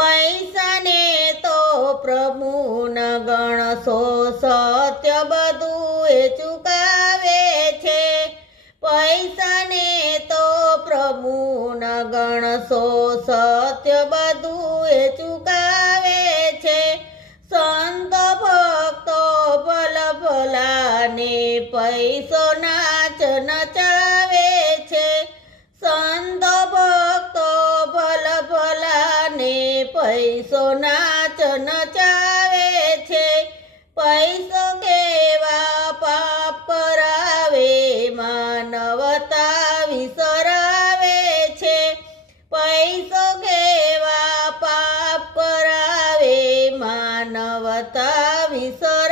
પૈસાને તો પ્રભુ ન ગણશો, સત્ય બધું એ ચૂકાવે છે. પૈસાને તો પ્રભુ ન ગણશો, સત્ય બધું એ ચૂકાવે છે. સંત ભક્તો ભલ ભલાને પૈસો નાચ નચાવે છે. સંત ભક્તો ભલ ભલાને પૈસો નાચ નચાવે છે. પૈસો કેવા પાપ કરાવે, માનવતા વિસરાવે છે. પૈસો કેવા પાપ કરાવે, માનવતા વિસરાવે